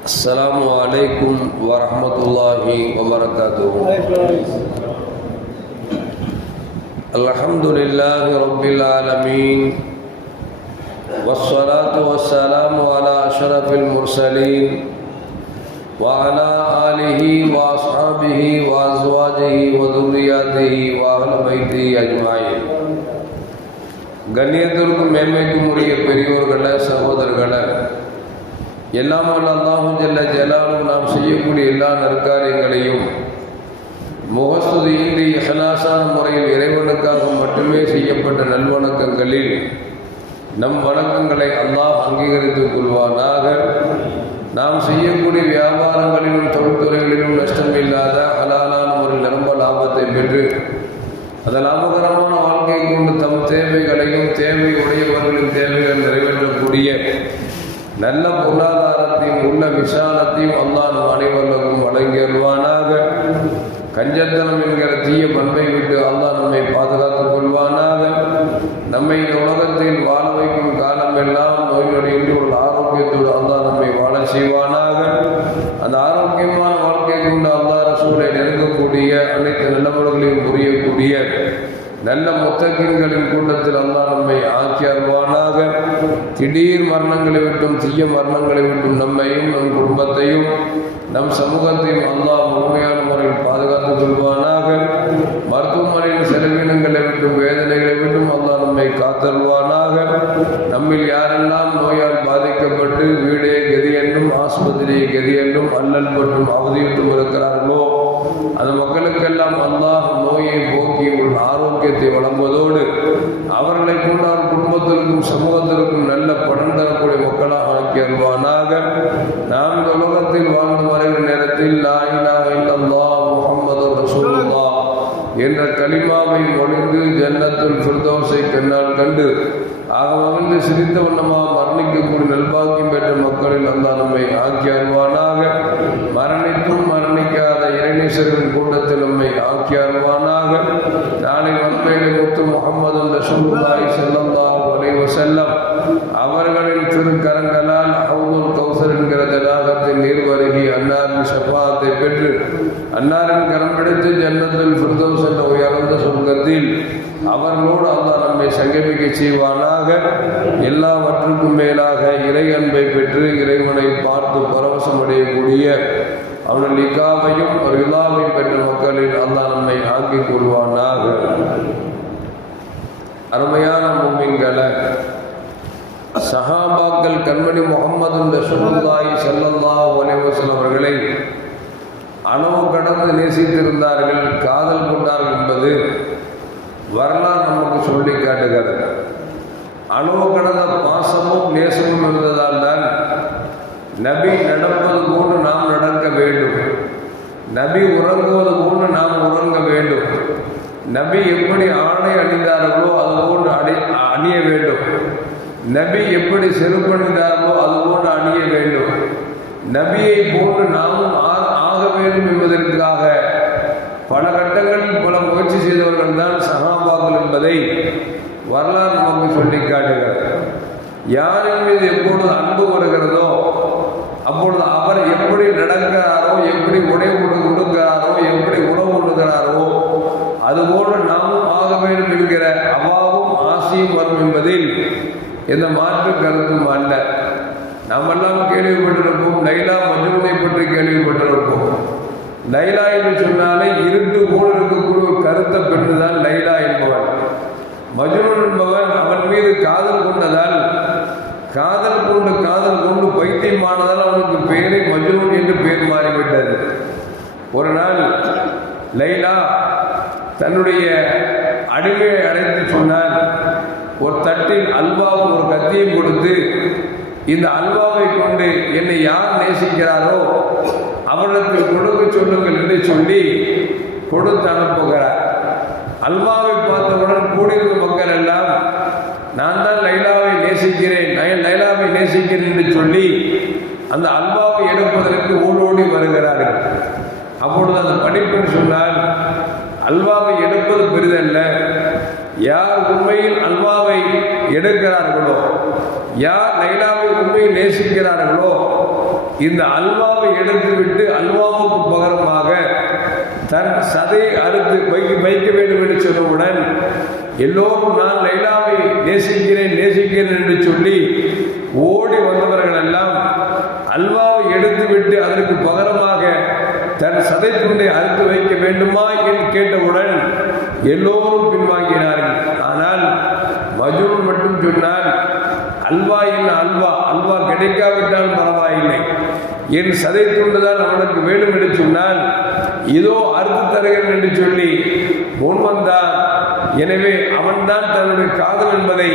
السلام عليكم ورحمة الله وبركاته الحمد لله رب العالمين والصلاة والسلام على أشرف المرسلين وعلى آله وأصحابه وأزواجه وذرياته وأهل بيته أجمعين கண்ணியத்திற்கும் மேன்மைக்கும் உரிய பெரியோர்கள சகோதரர்கள எல்லாம் அல்லாஹும் ஜல்ல ஜலாலும் நாம் செய்யக்கூடிய எல்லா நற்காரியங்களையும் முகஸ்துதியின்றி இஹலாசான முறையில் இறைவனுக்காக மட்டுமே செய்யப்பட்ட நல்வணக்கங்களில் நம் வணக்கங்களை அல்லாஹ் அங்கீகரித்துக் கொள்வானாக. நாம் செய்யக்கூடிய வியாபாரங்களிலும் தொழில்துறைகளிலும் நஷ்டமில்லாத ஹலாலான ஒரு நிரம்ப லாபத்தை பெற்று அந்த லாபகரமான வாழ்க்கை கொண்டு தம் தேவைகளையும் தேவை உடையவர்களின் தேவைகள் நிறைவேற்றக்கூடிய நல்ல பொருளாதாரத்தையும் உள்ள விசாலத்தையும் அல்லாஹ் நம் அனைவருக்கும் வழங்கி கஞ்சத்தனம் என்கிற தீய பண்பை விட்டு அல்லாஹ் நம்மை பாதுகாத்துக் கொள்வானாக. நம்மை இந்த உலகத்தில் வாழ வைக்கும் காலமெல்லாம் நோய் நொடியின்றி உள்ள ஆரோக்கியத்தோடு அல்லாஹ் நம்மை வாழ செய்வானாக. அந்த ஆரோக்கியமான வாழ்க்கை கொண்டு அல்லாஹ் ரசூலை நெருங்கக்கூடிய அனைத்து நல்லவர்களையும் புரியக்கூடிய நல்ல முத்தகின்களின் கூட்டத்தில் அல்லா நம்மை ஆக்கி அருவானாக திடீர் மரணங்களை விட்டும் தீய மரணங்களை விட்டும் நம்மையும் நம் குடும்பத்தையும் நம் சமூகத்தையும் அல்லாஹ் முழுமையான முறையில் பாதுகாத்துக் கொள்வானாக. மருத்துவமனையின் செலவினங்களை விட்டும் வேதனைகளை விட்டும் அல்லாஹ் நம்மை காத்தருவானாக நம்மில் யாரெல்லாம் நோயால் பாதிக்கப்பட்டு வீடே கதி என்றும் ஆஸ்பத்திரியை கதி என்றும் அல்லல் மற்றும் அவதியிட்டும் இருக்கிறார்களோ அந்த மக்களுக்கெல்லாம் அல்லாஹ் ஆரோக்கியத்தை வழங்குவதோடு அவர்களை கொண்டார் குடும்பத்திற்கும் சமூகத்திற்கும் நல்ல பணம் தரக்கூடிய மக்களாக ஆக்கி அல்வானாக நாம் இந்த உலகத்தில் வாழ்ந்து வருகிற நேரத்தில் லா என்ற களிமாவை ஒழிந்து ஜன்னத்துல் ஃபிர்தௌஸை கண்ணால் கண்டு ஆக மகிழ்ந்து சிரித்த வண்ணமாக மரணிக்கக்கூடிய நல்பாக்கியம் பெற்ற மக்களில் அந்த நம்மை ஆக்கி அருள்வானாக மரணித்தும் மரணிக்காத இறைநீசரின் கூட்டத்தில் உண்மை ஆக்கி அருவானாக நாளை மறுமையிலே முத்து முகமது ரசூலுல்லாஹி ஸல்லல்லாஹு அலைஹி செல்லம் அவர்களின் திருக்கரங்களால் அவுல் கௌசர் என்கிற தடாகத்தின் நீர் வருகி அன்னாரின் சப்பாத்தை பெற்று அன்னாரின் கரம் பிடித்து ஜன்னத்தில் ஃபிர்தௌஸ் என்ற உயர்ந்த சொர்க்கத்தில் அவர்களோடு அல்லா நம்மை சங்கமிக்க செய்வானாக. எல்லாவற்றுக்கும் மேலாக இறை அன்பை பெற்று இறைவனை பார்த்து பரவசமடையக்கூடிய அவர்கள் அவனது லிகாவையும் ஒரு பெற்ற மக்களில் அல்லா நம்மை ஆக்கிக் கொள்வானாக அருமையான மூமிங்களை சஹாபாக்கள் கண்மணி முகமது ரசூலுல்லாஹி ஸல்லல்லாஹு அலைஹி அவர்களை அளவு கடந்து நேசித்திருந்தார்கள் காதல் கொண்டார்கள் என்பது வரலாறு நமக்கு சொல்லி காட்டுகிறது. அளவு கடந்த பாசமும் நேசமும் இருந்ததால் தான் நபி நடப்பது போன்று நாம் நடக்க வேண்டும். நபி உறங்குவது போன்று நாம் உறங்க வேண்டும். நபி எப்படி ஆணை அணிந்தார்களோ அது போன்று அணி அணிய வேண்டும். நபி எப்படி செருப்பணிந்தார்களோ அது போன்று அணிய வேண்டும். நபியை போன்று நாமும் ஆ- ஆக வேண்டும் என்பதற்காக பல கட்டங்களில் பல முயற்சி செய்தவர்கள் தான் சகாபாக்கள் என்பதை வரலாறு நமக்கு சொல்லி காட்டுகிறார் யாரின் மீது எப்பொழுது அன்பு வருகிறதோ அப்பொழுது அவர் எப்படி நடக்கிறாரோ எப்படி உடை உடுக்கிறாரோ எப்படி உணவு உடுகிறாரோ அதுபோல நாமும் ஆக வேண்டும் என்கிற அவாவும் ஆசையும் வரும் என்பதில் எந்த மாற்று கருத்தும் அல்ல. நாமெல்லாம் கேள்விப்பட்டிருப்போம் லைலா மஜ்னூனை பற்றி கேள்விப்பட்டிருப்போம். லைலா என்று சொன்னாலே இருட்டு போல் இருக்கக்கூடிய ஒரு கருத்தை பெற்றுதான் லைலா என்பவன் மஜ்னூன் என்பவன் அவன் மீது காதல் கொண்டதால் காதல் கொண்டு காதல் கொண்டு பைத்தியமானதால் அவனுக்கு பெயரை மஜ்னூன் என்று பெயர் மாறிவிட்டது. ஒரு நாள் லைலா தன்னுடைய அடிமையை அழைத்து சொன்னார் ஒரு தட்டில் அல்வாவும் ஒரு கத்தியும் கொடுத்து இந்த அல்வாவை கொண்டு என்னை யார் நேசிக்கிறாரோ அவர்களுக்கு கொடுக்க சொல்லுங்கள் என்று சொல்லி கொடுத்து அனுப்புகிறார். அல்வாவை பார்த்தவுடன் கூடியிருந்த மக்கள் எல்லாம் நான் தான் லைலா நேசிக்கிறேன். நான் லைலாவை நேசிக்கிறேன் என்று சொல்லி அந்த அல்வாவை எடுப்பதற்கு ஓடோடி வருகிறார்கள். அப்பொழுது அந்த படிப்புன்னு சொன்னால் அல்வாவை எடுப்பது பெரிதல்ல. யார் உண்மையில் அல்வாவை எடுக்கிறார்களோ யார் லைலாவை உண்மையில் நேசிக்கிறார்களோ இந்த அல்வாவை எடுத்துவிட்டு அல்வாவுக்கு பகரமாக தன் சதையை அறுத்து வைக்க வைக்க வேண்டும் என்று சொன்னவுடன் எல்லோரும் நான் லைலாவை நேசிக்கிறேன் நேசிக்கிறேன் என்று சொல்லி ஓடி வந்தவர்கள் எல்லாம் அல்வாவை எடுத்துவிட்டு அதற்கு பகரமாக தன் சதை துண்டை அறுத்து வைக்க வேண்டுமா என்று கேட்டவுடன் எல்லோரும் பின்வாங்கினார்கள். ஆனால் மஜூன் மட்டும் சொன்னான் அல்வா என்ன அல்வா? அல்வா கிடைக்காவிட்டால் பரவாயில்லை. என் சதை துண்டுதான் அவனுக்கு வேணும் என்று சொன்னால் இதோ அறுத்து தருகிறேன் என்று சொல்லி முன் வந்தான் எனவே அவன்தான் தன்னுடைய காதல் என்பதை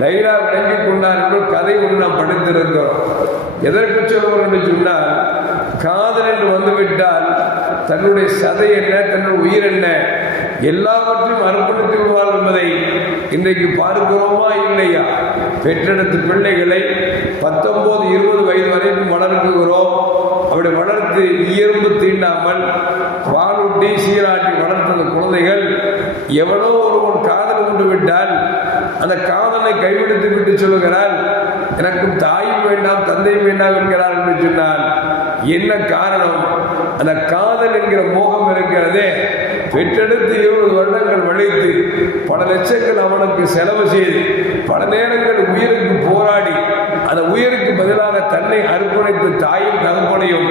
லைலா விளங்கிக் கொண்டார் என்று கதை ஒன்று நாம் படித்திருந்தோம் எதற்கு சொல்வோம் என்று சொன்னால் காதல் என்று வந்துவிட்டால் தன்னுடைய சதை என்ன தன்னுடைய உயிர் என்ன எல்லாவற்றையும் அர்ப்பணித்து விடுவார் என்பதை இன்றைக்கு பார்க்கிறோமா இல்லையா? பெற்றெடுத்த பிள்ளைகளை பத்தொன்பது இருபது வயது வரைக்கும் வளர்க்குகிறோம் அப்படி வளர்த்து இயல்பு தீண்டாமல் பாலூட்டி சீராட்டி வளர்த்த அந்த குழந்தைகள். எவனோ ஒருவன் காதல் கொண்டு விட்டால் அந்த காதலை கைவிடுத்து விட்டு சொல்லுகிறாள் எனக்கும் தாயும் வேண்டாம் தந்தையும் வேண்டாம் என்கிறார் என்று சொன்னால் என்ன காரணம்? அந்த காதல் என்கிற மோகம் இருக்கிறதே. பெற்றெடுத்து இருபது வருடங்கள் வளைத்து பல லட்சங்கள் அவனுக்கு செலவு செய்து பல நேரங்கள் உயிருக்கு போராடி அந்த உயிருக்கு பதிலாக தன்னை அர்ப்பணித்து தாயும் தகப்பனையும்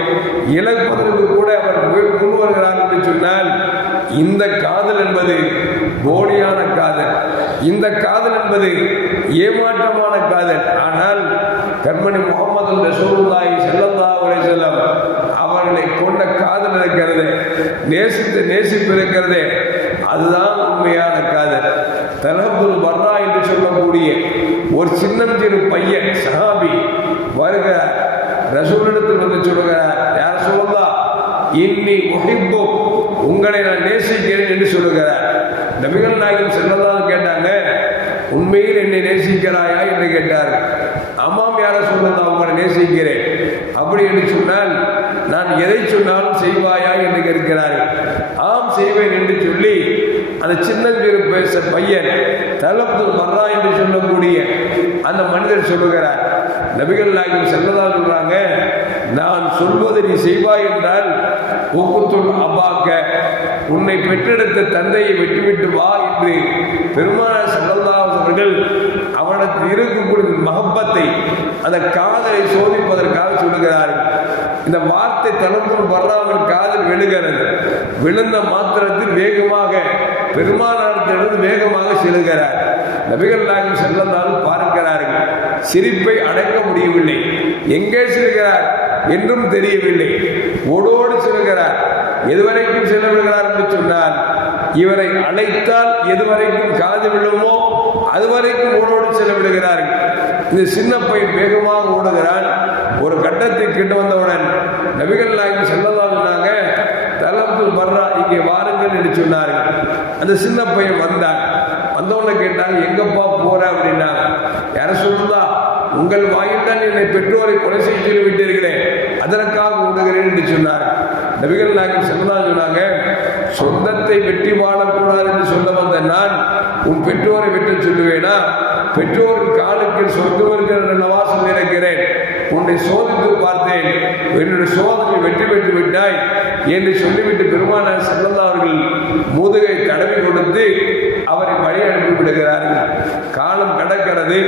இழப்பதற்கு கூட அவர் முன் முன் வருகிறார் என்று சொன்னால் இந்த காதல் என்பது போலியான காதல். இந்த காதல் என்பது ஏமாற்றமான காதல். ஆனால் கண்மணி முகமது ரசூலுல்லாஹி ஸல்லல்லாஹு அலைஹி வஸல்லம் அவர்களை கொண்ட காதல் இருக்கிறது நேசித்து நேசிப்பு இருக்கிறது அதுதான் உண்மையான காதல். தலபுல் பர்ரா என்று சொல்லக்கூடிய ஒரு சின்னஞ்சிறு பையன் சஹாபி வருகிறார். ரசூலிடத்தில் வந்து சொல்லுகிறார் யார் சொல்லலாம் இன்னி முஹிப்பு உங்களை நான் நேசிக்கிறேன் என்று சொல்லுகிறார். நபிகள் நாயகம் செல்லதான் கேட்டாங்க உண்மையில் என்னை நேசிக்கிறாயா? என்று கேட்டார். ஆமாம் யார சொல்லலாம் உங்களை நேசிக்கிறேன். அப்படி என்று சொன்னால் நான் எதை சொன்னாலும் செய்வாயா? என்று கேட்கிறார்கள் ஆம் செய்வேன் என்று சொல்லி அந்த சின்னஞ்சிறு பேச பையன் தலப்பு மர்ரா என்று சொல்லக்கூடிய அந்த மனிதர் சொல்லுகிறார். நபிகள் நாயகம் செல்லதா சொல்றாங்க நான் சொல்வதை நீ செய்வாய் என்றால் ஒக்குத்துள் அப்பாக்க உன்னை பெற்றெடுத்த தந்தையை விட்டுவிட்டு வா என்று பெருமான செல்லல்லாஹ் அவர்கள் அவனுக்கு இருக்கக்கூடிய மகப்பத்தை அந்த காதலை சோதிப்பதற்காக சொல்லுகிறார்கள். இந்த வார்த்தை தனக்குள் வராமல் காதல் விழுகிறது. விழுந்த மாத்திரத்தில் வேகமாக பெருமானாரத்திலிருந்து வேகமாக செல்கிறார். நபிகள் நாயகம் செல்லந்தாலும் பார்க்கிறார்கள். சிரிப்பை அடக்க முடியவில்லை. எங்கே செல்கிறார்? என்றும் தெரியவில்லை. ஓடோடு செல்கிறார். எதுவரைக்கும் செல்ல விடுகிறார் என்று சொன்னால் இவரை அழைத்தால் எதுவரைக்கும் காது விழுமோ அதுவரைக்கும் ஓடோடு செல்ல விடுகிறார்கள் இந்த சின்ன பையன் வேகமாக ஓடுகிறான். ஒரு கட்டத்தை கிட்ட வந்தவுடன் நபிகள் நாயகம் செல்லலாம் சொன்னாங்க தலத்து வர்றா இங்கே வாருங்கள் என்று சொன்னார்கள். அந்த சின்ன பையன் வந்தான். வந்தவனை கேட்டாங்க எங்கப்பா போற? அப்படின்னா யார சொல்லுதா உங்கள் வாயில் தான் என்னை பெற்றோரை கொலை செய்து விட்டிருக்கிறேன் அதற்காக ஓடுகிறேன் என்று சொன்னார். நபிகள் நாயகம் செல்லலாம் சொன்னாங்க சொந்தத்தை வெற்றி வாழக்கூடாது என்று சொல்ல வந்த நான் உன் பெற்றோரை வெற்றி சொல்லுவேனா? பெற்றோர் காலுக்கு சொர்க்கம் இருக்கிற அல்லவா நினைக்கிறேன். உன்னை சோதித்து பார்த்தேன். என்னுடைய சோதனை வெற்றி பெற்று விட்டாய் என்று சொல்லிவிட்டு பெருமானார் செல்லல்லா அவர்கள் முதுகை தடவி கொடுத்து அவரை வழி அனுப்பி விடுகிறார்கள் காலம் கடக்கிறது.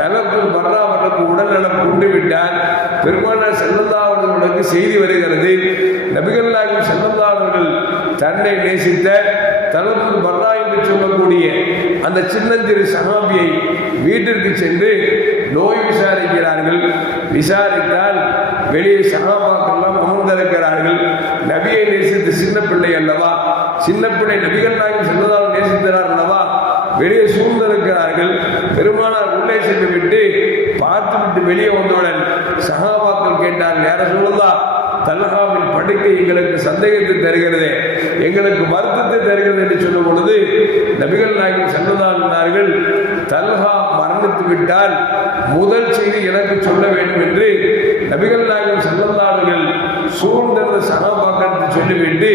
தனக்குள் வர்றா அவர்களுக்கு உடல்நலம் கொண்டு விட்டால் பெருமானார் செல்லல்லா அவர்களுக்கு செய்தி வருகிறது. நபிகள் நாயகம் செல்லல்லா அவர்கள் தன்னை நேசித்த தனக்குள் பர்ரா என்று சொல்லக்கூடிய அந்த சின்னஞ்சிறு சகாபியை வீட்டிற்கு சென்று நோய் விசாரிக்கிறார்கள். விசாரித்தால் வெளியே சகாபாக்கெல்லாம் அமர்ந்திருக்கிறார்கள். நபியை நேசித்த சின்ன பிள்ளை அல்லவா? சின்ன பிள்ளை நபிகள் நாயகம் சென்றதால் நேசிக்கிறார் அல்லவா? வெளியே சூழ்ந்திருக்கிறார்கள். பெருமானார் உள்ளே சென்று விட்டு பார்த்து விட்டு வெளியே வந்தவுடன் சகாபாக்கள் கேட்டார்கள் யார சொல்லுதா தல்ஹாவின் படுக்கை எங்களுக்கு சந்தேகத்தை தருகிறது எங்களுக்கு வருத்தத்தை தருகிறது என்று சொல்லும் பொழுது நபிகள் நாயகம் சென்றதார்கள் தல்ஹா மரணித்து விட்டால் முதல் செய்தி எனக்கு சொல்ல வேண்டும் என்று நபிகள் நாயகம் செல்லந்தார்கள் சூழ்ந்திருந்த சகாபாக்கள் சொல்லிவிட்டு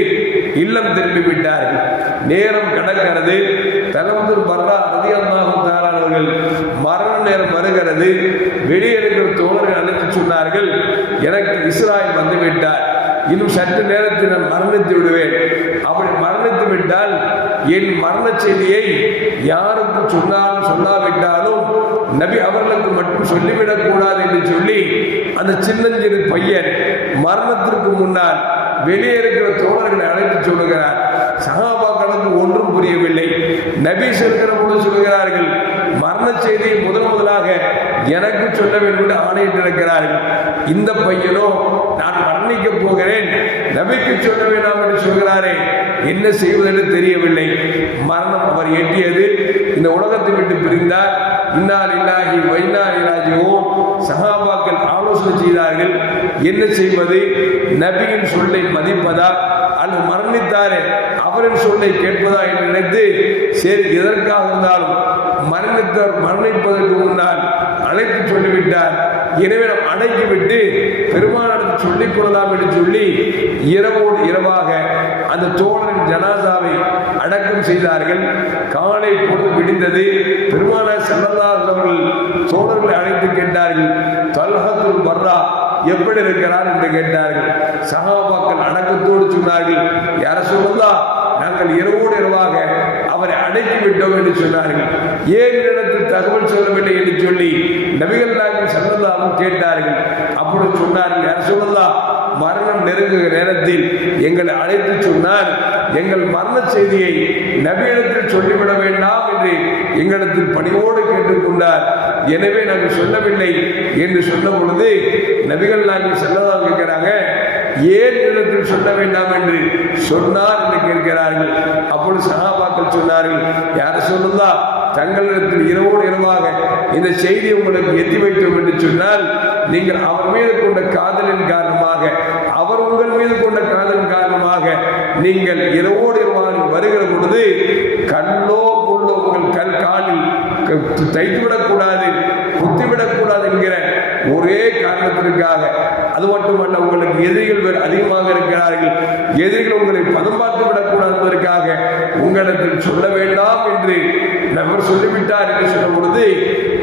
இல்லம் திரும்பி விட்டார்கள் நேரம் கடக்கிறது. தலமுதல் பர்ரா அதிகமாகும் தாராளர்கள் மரண நேரம் வருகிறது. வெளியெடுக்கிற தோழர்கள் அழைத்து சொன்னார்கள் எனக்கு இஸ்ராயல் வந்துவிட்டார். இன்னும் சற்று நேரத்தில் நான் மரணித்து விடுவேன். அப்படி மரணித்து விட்டால் என் மரண செய்தியை யாருக்கு சொன்னாலும் சொல்லாவிட்டாலும் நபி அவர்களுக்கு மட்டும் சொல்லிவிடக்கூடாது என்று சொல்லி அந்த சின்னஞ்சிறு பையன் மரணத்திற்கு முன்னால் வெளியே இருக்கிற தோழர்களை அழைத்து சொல்லுகிறார். சகாபாக்களுக்கு ஒன்றும் புரியவில்லை. நபி சொல்கிற போது சொல்கிறார்கள் மரண செய்தியை முதன் முதலாக எனக்கு சொல்ல வேண்டும் என்று ஆணையிட்டிருக்கிறார்கள். இந்த பையனோ நான் மரணிக்க போகிறேன். நபிக்கு சொல்ல வேண்டாம் என்று சொல்கிறாரே என்ன செய்வதென்று தெரியவில்லை. மரணம் அவர் எட்டியது. இந்த உலகத்தை விட்டு பிரிந்தார். இன்னால் இல்லாஹி வைநாள் இலாஜியோ சகாபாக்கள் ஆலோசனை செய்தார்கள். என்ன செய்வது? நபியின் சொல்லை மதிப்பதா? அல்லது மரணித்தாரே அவரின் சொல்லை கேட்பதா என்று நினைத்து சரி எதற்காக இருந்தாலும் மரணித்தவர் மரணிப்பதற்கு முன்னால் அழைத்து சொல்லிவிட்டார். எனவே நாம் அடக்கிவிட்டு பெருமானிடத்தில் சொல்லிக் கொள்ளலாம் என்று சொல்லி இரவோடு இரவாக அந்த தோழரின் ஜனாசாவை அடக்கம் செய்தார்கள். காலை பொழுது விடிந்தது. பெருமானார் செல்லல்லார் அவர்கள் தோழர்களை அழைத்து கேட்டார்கள் தல்ஹத்துல் பர்ரா எப்படி இருக்கிறார்? என்று கேட்டார்கள். சகாபாக்கள் அடக்கத்தோடு சொன்னார்கள் யார சொல்லா நாங்கள் இரவோடு இரவாக அவரை அடைத்து விட்டோம் என்று சொன்னார்கள். ஏன் இடத்தில் தகவல் சொல்லவில்லை என்று சொல்லி நபிகள் நாயகம் செல்லல்லாவும் கேட்டார்கள். அப்படி சொன்னார்கள் யார மரணம் நெருங்குகிற நேரத்தில் எங்களை அழைத்து சொன்னார் எங்கள் மரண செய்தியை நபியிடத்தில் சொல்லிவிட வேண்டாம் என்று எங்களிடத்தில் பணிவோடு கேட்டுக்கொண்டார் எனவே நாங்கள் சொல்லவில்லை என்று சொன்ன பொழுது நபிகள் நாங்கள் செல்லதான் கேட்கிறாங்க ஏன் இடத்தில் சொல்ல வேண்டாம் என்று சொன்னார் என்று கேட்கிறார்கள். அப்பொழுது சகாபாக்கள் சொன்னார்கள் யார சொல்லுந்தா தங்களிடத்தில் இரவோடு இரவாக இந்த செய்தி உங்களுக்கு எத்தி வைத்தோம் என்று சொன்னால் நீங்கள் அவர் மீது கொண்ட காதலின் காரணமாக அவர் உங்கள் மீது கொண்ட காதலின் காரணமாக நீங்கள் இரவோடு இரவாக வருகிற பொழுது கண்ணோ முள்ளோ உங்கள் கல் காலில் தைத்துவிடக்கூடாது குத்திவிடக்கூடாது என்கிற ஒரே காரணத்திற்காக அது மட்டுமல்ல உங்களுக்கு எதிரிகள் வேறு அதிகமாக இருக்கிறார்கள். எதிரிகள் உங்களை பதம் பார்த்து விடக்கூடாது என்பதற்காக சொல்ல வேண்டாம் என்று நபர் சொல்லிவிட்டார் என்று சொன்ன பொழுது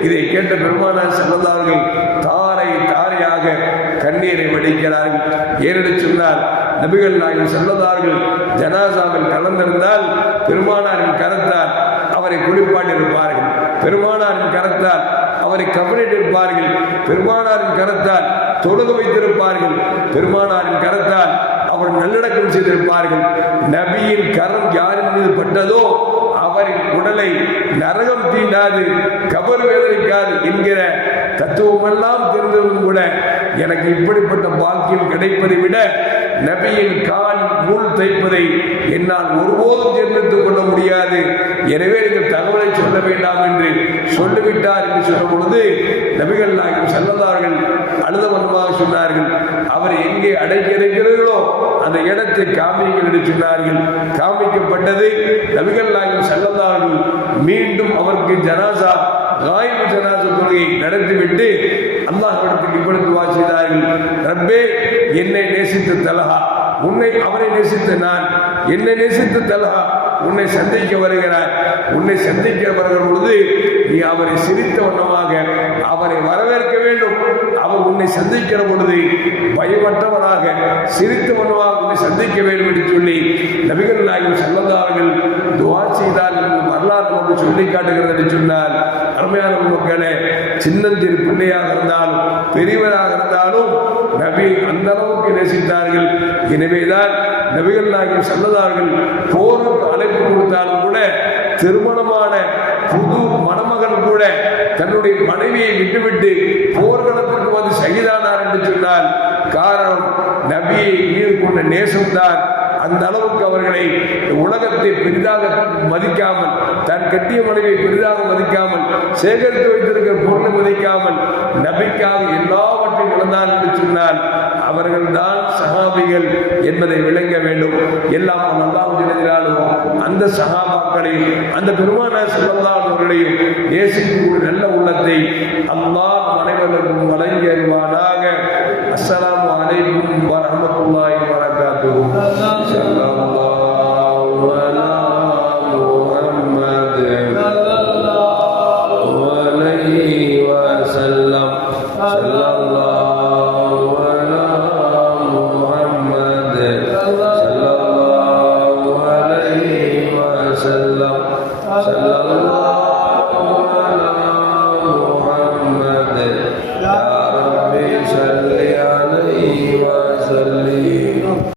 இதை கேட்ட பெருமானார் செல்லந்தார்கள் தாரை தாரையாக கண்ணீரை வடிக்கிறார்கள். ஏனென்று சொன்னால் நபிகள் நாயகம் சொன்னதார்கள் ஜனாசாவில் கலந்திருந்தால் பெருமானாரின் கரத்தால் அவரை குளிப்பாட்டியிருப்பார்கள். பெருமானாரின் கரத்தால் அவரை கவனிட்டிருப்பார்கள் பெருமானாரின் கரத்தால் தொழுக வைத்திருப்பார்கள். பெருமானாரின் கரத்தால் அவர் நல்லடக்கம் செய்திருப்பார்கள். நபியின் கரம் யாரின் மீது பட்டதோ அவரின் உடலை நரகம் தீண்டாது கபர் வேதனைக்காது என்கிற தத்துவமெல்லாம் தெரிந்ததும் கூட எனக்கு இப்படிப்பட்ட பாக்கியம் கிடைப்பதை விட நபியின் கால் நூல் தைப்பதை என்னால் ஒருபோதும் ஜென்மித்துக் கொள்ள முடியாது. எனவே நீங்கள் தகவலை சொல்ல வேண்டாம் என்று சொல்லிவிட்டார் என்று சொன்ன பொழுது நபிகள் நாயகம் செல்லந்தார்கள் அழுத சொன்னார்கள். அவர் எங்கே அடங்கி இருக்கிறீர்களோ அந்த இடத்தை காமியுங்கள் என்று சொன்னார்கள். காமிக்கப்பட்டது நபிகள் நாயகம் செல்லந்தார்கள் மீண்டும் அவருக்கு ஜனாசா ஜனாசா தொழுகை நடத்திவிட்டு அல்லாஹ்விடத்தில் இப்பொழுது வாசித்தார்கள் ரப்பே என்னை நேசித்த தலஹா உன்னை அவரை நேசித்த நான் என்னை நேசித்த தலஹா உன்னை சந்திக்க வருகிறார். உன்னை சந்திக்க வருகிற பொழுது நீ அவரை சிரித்த வண்ணமாக அவரை வரவேற்க வேண்டும். அவர் உன்னை சந்திக்கிற பொழுது பயமற்றவனாக சிரித்த வண்ணமாக உன்னை சந்திக்க வேண்டும் என்று சொல்லி நபிகள் நாயகம் செல்லந்தார்கள் துவா செய்தார் வரலாறு நமக்கு சொல்லி காட்டுகிறது என்று சொன்னால் அருமையான மக்களே சின்னஞ்சிறு பிள்ளையாக இருந்தாலும் பெரியவராக இருந்தாலும் நபி அந்த அளவுக்கு நேசித்தார்கள். எனவேதான் நபிகள் நாயகம் சொன்னதார்கள் போருக்கு அழைப்பு கொடுத்தாலும் கூட திருமணமான புது மணமகன் கூட தன்னுடைய மனைவியை விட்டுவிட்டு போர்க்களத்திற்கு வந்து சகிதானார் என்று சொன்னால் காரணம் நபியை மீது கொண்ட நேசம்தான். அந்த அளவுக்கு அவர்களை உலகத்தை பெரிதாக மதிக்காமல் கட்டிய மனைவியை பெரிதாக மதிக்காமல் சேகரித்து வைத்திருக்கிற பொருளை மதிக்காமல் நபிக்காக எல்லாவற்றையும் இழந்தார் என்று சொன்னால் அவர்கள்தான் சகாபிகள் என்பதை விளங்க வேண்டும். எல்லாம் அல்லாஹ் எழுதினாலும் அந்த சகாபாக்களையும் அந்த பெருமான செல்லல்லாதவர்களையும் நேசிக்கக்கூடிய நல்ல உள்ளத்தை அல்லாஹ் அனைவருக்கும் வழங்கி அறிவானாக அஸ்ஸலாமு அலைக்கும் வரஹ்மத்துல்லாஹி வரஹ்மத்துல்லாஹி